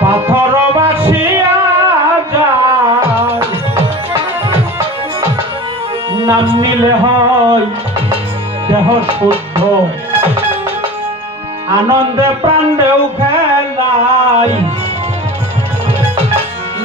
পাথর বাসিয়া যায় নাম নিলে হয় দেহ শুদ্ধ। আনন্দে প্রাণেও খেলাই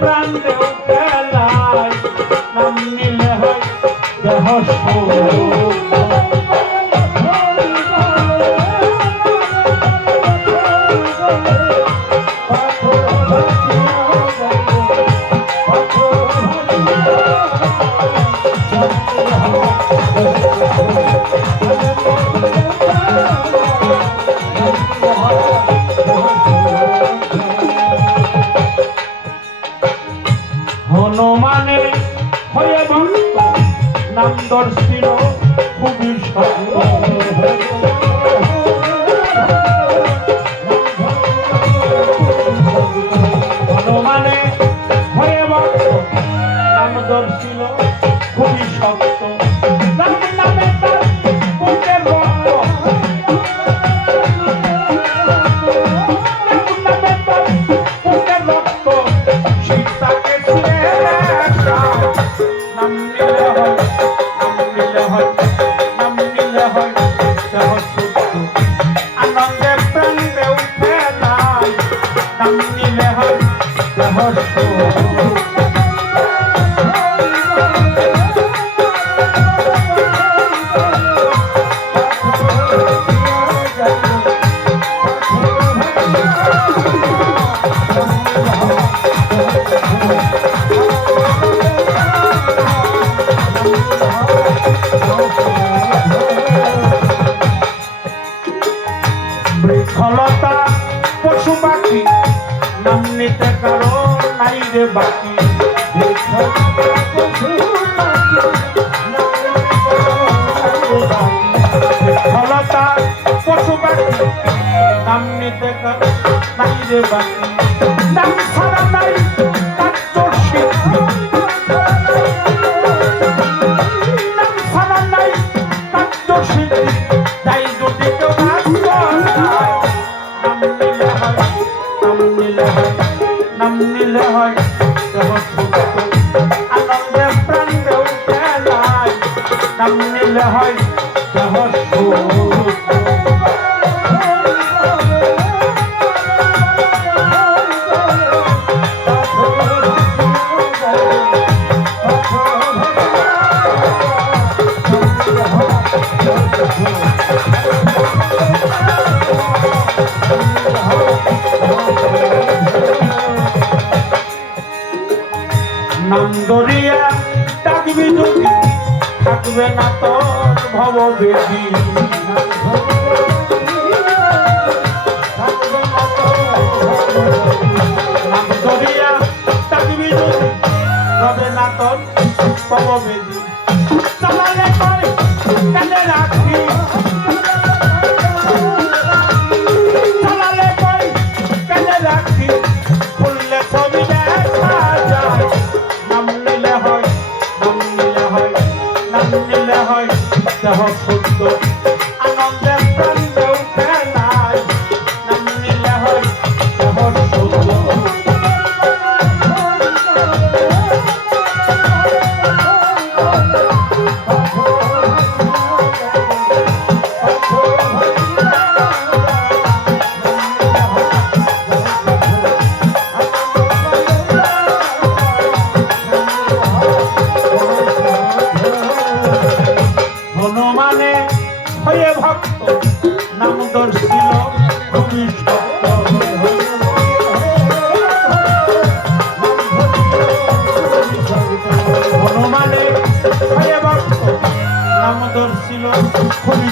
প্রান্তেও পেলায় নাম নিলে হয় দেহ Coloca por নাম নিতে কারও নাই রে বাকি। ফলতা পশু পাখি নাম নিতে কারও নাই রে বাকি। নাম ছাড়া নাম নিলে হয় নন্দরিয়া ডাকবি যদি থাকবে না তোর ভব বেশি দেহ সুন্দর। হনুমানে ভয়ে নাম ধরছিল খুবই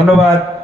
ধন্যবাদ।